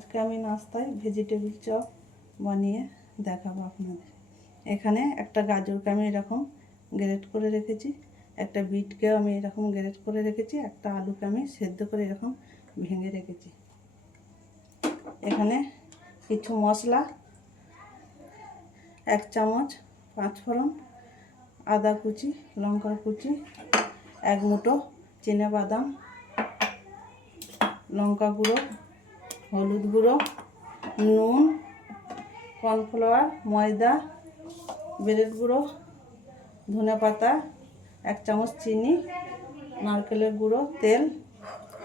আজকে আমি নাস্তায় ভেজিটেবিল চপ বানিয়ে দেখাবো আপনাদের। এখানে একটা গাজরকে আমি এরকম গ্রেট করে রেখেছি, একটা বিটকেও আমি এরকম গ্রেট করে রেখেছি, একটা আলুকে আমি সেদ্ধ করে এরকম ভেঙে রেখেছি। এখানে কিছু মশলা, 1 চামচ পাঁচফোড়ন, আদা কুচি, লঙ্কা কুচি, 1 মুঠো চিনেবাদাম, লঙ্কা গুঁড়ো, হলুদ গুঁড়ো, নুন, কর্নফ্লাওয়ার, ময়দা, ব্রেড গুঁড়ো, ধনে পাতা, 1 চামচ চিনি, নারকেলের গুঁড়ো, তেল।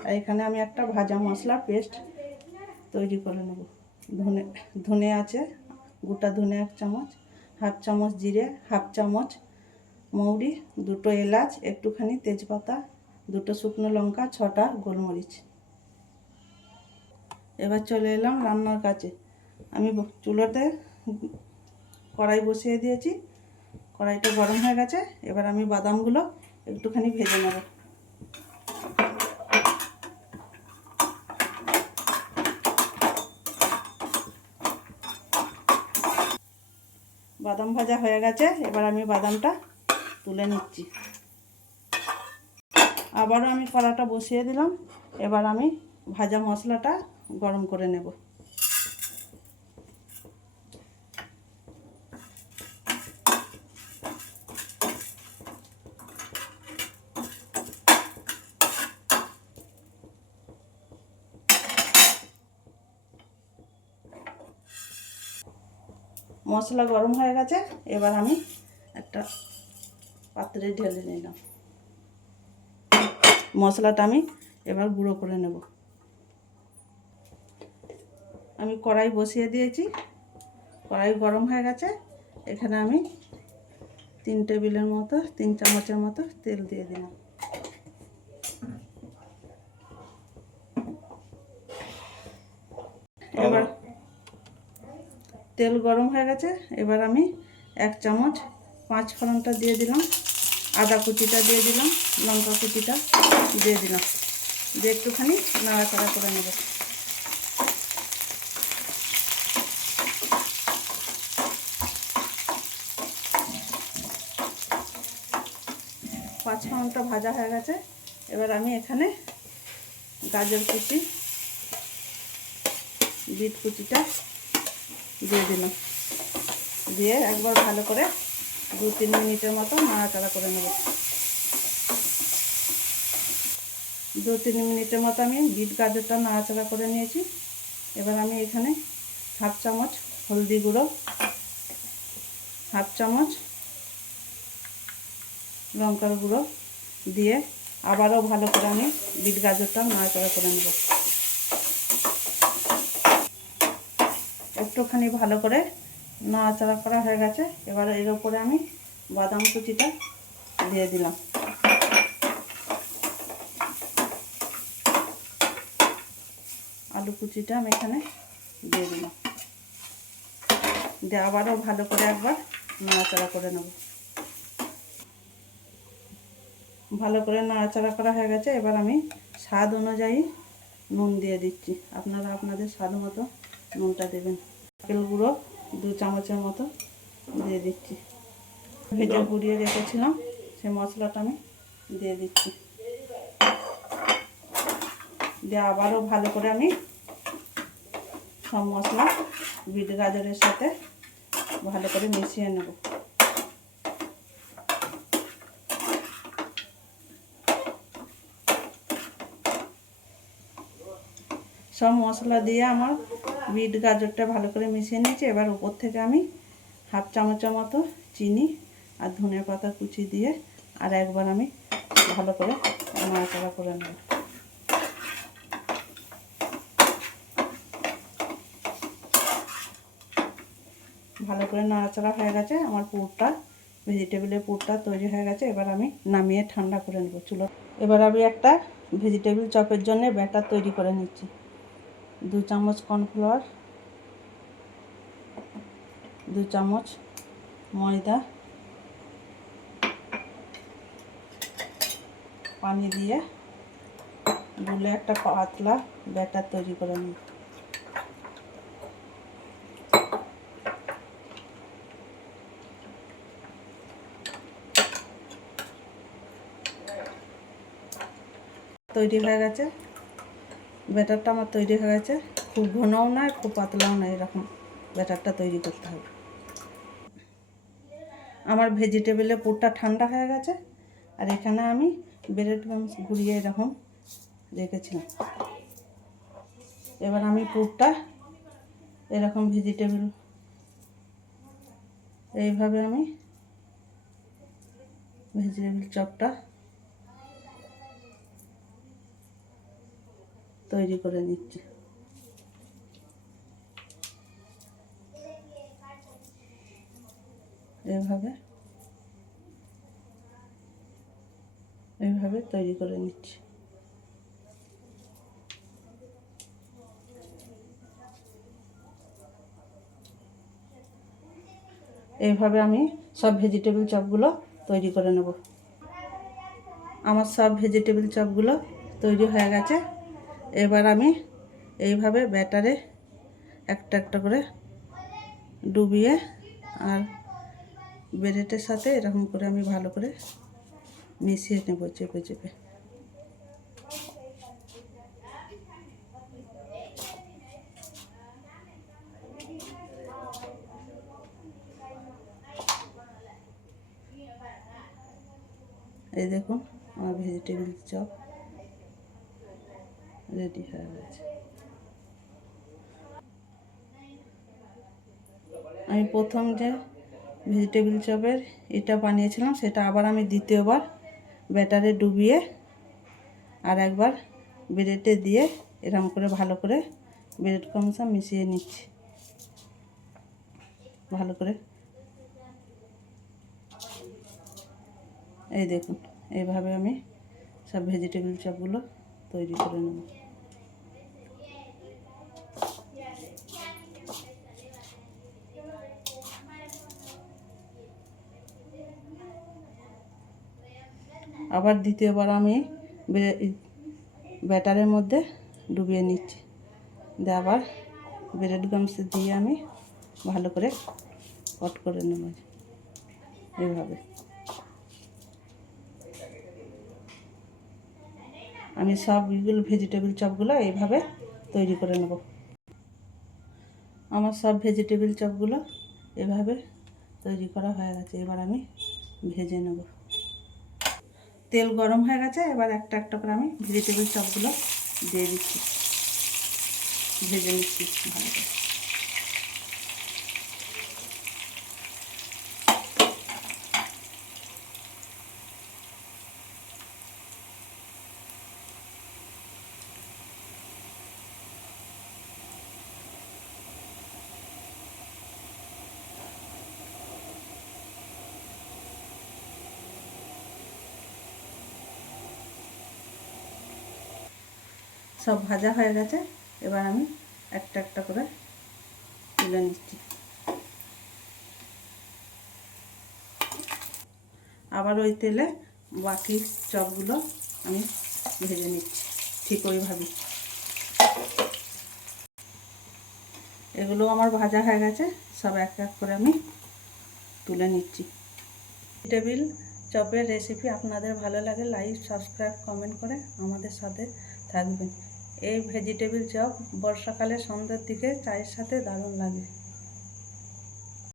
আর এখানে আমি একটা ভাজা মশলা পেস্ট তৈরি করে নেব। ধনে আছে, গোটা ধনে 1 চামচ, 1/2 চামচ জিরে, 1/2 চামচ মৌরি, 2টো এলাচ, একটুখানি তেজপাতা, 2টো শুকনো লঙ্কা, 6টা গোলমরিচ। এবার চলে এলাম রান্নার কাছে। আমি চুলোতে কড়াই বসিয়ে দিয়েছি, কড়াইটা গরম হয়ে গেছে। এবার আমি বাদামগুলো একটুখানি ভেজে নেব। বাদাম ভাজা হয়ে গেছে, এবার আমি বাদামটা তুলে নিচ্ছি। আবারও আমি কড়াটা বসিয়ে দিলাম। এবার আমি ভাজা মশলাটা গরম করে নেব। মশলা গরম হয়ে গেছে, এবার আমি একটা পাত্রে ঢেলে নিলাম। মশলাটা আমি এবার গুঁড়ো করে নেব। আমি কড়াই বসিয়ে দিয়েছি, কড়াই গরম হয়ে গেছে। এখানে আমি 3 চামচের মতো তেল দিয়ে দিলাম। এবার তেল গরম হয়ে গেছে, এবার আমি 1 চামচ পাঁচফোড়নটা দিয়ে দিলাম, আদা কুচিটা দিয়ে দিলাম, লঙ্কা কুচিটা দিয়ে দিলাম, দিয়ে একটুখানি নাড়াচাড়া করে নেব। পাঁচফোড়নটা ভাজা হয়ে গেছে, এবার আমি এখানে গাজর কুচি, বিট কুচিটা দিয়ে দিলাম, দিয়ে একবার ভালো করে 2-3 মিনিটের মতো নাড়াচাড়া করে নেব। 2-3 মিনিটের মতো আমি বিট গাজরটা নাড়াচাড়া করে নিয়েছি। এবার আমি এখানে 1/2 চামচ হলদি গুঁড়ো, 1/2 চামচ লঙ্কার গুঁড়ো দিয়ে আবারও ভালো করে আমি বিট গাজরটা নাড়াচাড়া করে নেব। একটুখানি ভালো করে নাড়াচাড়া করা হয়ে গেছে। এবার এর উপরে আমি বাদাম কুচিটা দিয়ে দিলাম। আলু কুচিটা আমি এখানে দিয়ে দিলাম, দিয়ে আবারও ভালো করে একবার নাড়াচাড়া করে নেব। ভালো করে নাড়াচাড়া করা হয়ে গেছে, এবার আমি স্বাদ অনুযায়ী নুন দিয়ে দিচ্ছি। আপনারা আপনাদের স্বাদ মতো নুনটা দেবেন। নারকেল গুঁড়ো 2 চামচের মতো দিয়ে দিচ্ছি। ভেজে গুঁড়িয়ে রেখেছিলাম সেই মশলাটা আমি দিয়ে দিচ্ছি, দিয়ে আবারও ভালো করে আমি সব মশলা বিট গাজরের সাথে ভালো করে মিশিয়ে নেব। সব মশলা দিয়ে আমার বিট গাজরটা ভালো করে মিশিয়ে নিয়েছি। এবার উপর থেকে আমি 1/2 চামচের মতো চিনি আর ধনে পাতা কুচি দিয়ে আর একবার আমি ভালো করে নাড়াচাড়া করে নেব। ভালো করে নাড়াচাড়া হয়ে গেছে, আমার পুরটা ভেজিটেবিলের পুরটা তৈরি হয়ে গেছে। এবার আমি নামিয়ে ঠান্ডা করে নেব চুলো। এবার আমি একটা ভেজিটেবিল চপের জন্য ব্যাটার তৈরি করে নিচ্ছি। 2 চামচ কর্নফ্লাওয়ার, 2 চামচ ময়দা, পানি দিয়ে গুলে একটা পাতলা ব্যাটার তৈরি করে নিই। তৈরি হয়ে গেছে, ব্যাটারটা আমার তৈরি হয়ে গেছে। খুব ঘনও নয়, খুব পাতলাও নয়, এরকম ব্যাটারটা তৈরি করতে হবে। আমার ভেজিটেবিলের পুরটা ঠান্ডা হয়ে গেছে, আর এখানে আমি ব্রেড ক্রাম্বস ঘুরিয়ে এরকম রেখেছিলাম। এবার আমি পুরটা এরকম ভেজিটেবিল এইভাবে আমি ভেজিটেবিল চপটা তৈরি করে নিচ্ছি। এইভাবে তৈরি করে নিচ্ছি। এইভাবে আমি সব ভেজিটেবিল চপগুলো তৈরি করে নেব। আমার সব ভেজিটেবিল চপগুলো তৈরি হয়ে গেছে। এবার আমি এইভাবে ব্যাটারে একটা একটা করে ডুবিয়ে আর ব্রেডের সাথে এরকম করে আমি ভালো করে মিশিয়ে নেব চেপে চেপে। এই দেখুন আমার ভেজিটেবিল চপ রেডি হয়ে গেছে। আমি প্রথম যে ভেজিটেবিল চপের এটা বানিয়েছিলাম সেটা আবার আমি দ্বিতীয়বার ব্যাটারে ডুবিয়ে আর একবার ব্রেডে দিয়ে এরকম করে ভালো করে ব্রেড ক্রাম্বস মিশিয়ে নিচ্ছি ভালো করে। এই দেখুন এইভাবে আমি সব ভেজিটেবিল চপগুলো তৈরি করে নেব। আবার দ্বিতীয়বার আমি ব্যাটারের মধ্যে ডুবিয়ে নিচ্ছি, দিয়ে আবার ব্রেড ক্রাম্বস দিয়ে আমি ভালো করে কট করে নেব এইভাবে। আমি সবগুলো ভেজিটেবিল চপগুলো এইভাবে তৈরি করে নেব। আমার সব ভেজিটেবিল চপগুলো এভাবে তৈরি করা হয়ে গেছে। এবার আমি ভেজে নেব। তেল গরম হয়ে গেছে, এবার একটা একটা করে আমি ভেজিটেবিল চপগুলো দিয়ে দিচ্ছি, ভেজে নিচ্ছি ভালো করে। সব ভাজা হয়ে গেছে, এবার আমি একটা একটা করে তুলে নিচ্ছি। আবার ওই তেলে বাকি চপগুলো আমি ভেজে নিচ্ছি ঠিক ওইভাবে। এগুলো আমার ভাজা হয়ে গেছে, সব এক এক করে আমি তুলে নিচ্ছি। ভেজিটেবিল চপের রেসিপি আপনাদের ভালো লাগে লাইক সাবস্ক্রাইব কমেন্ট করে আমাদের সাথে থাকবেন। এই ভেজিটেবিল চপ বর্ষাকালে সন্ধ্যার দিকে চায়ের সাথে দারুণ লাগে।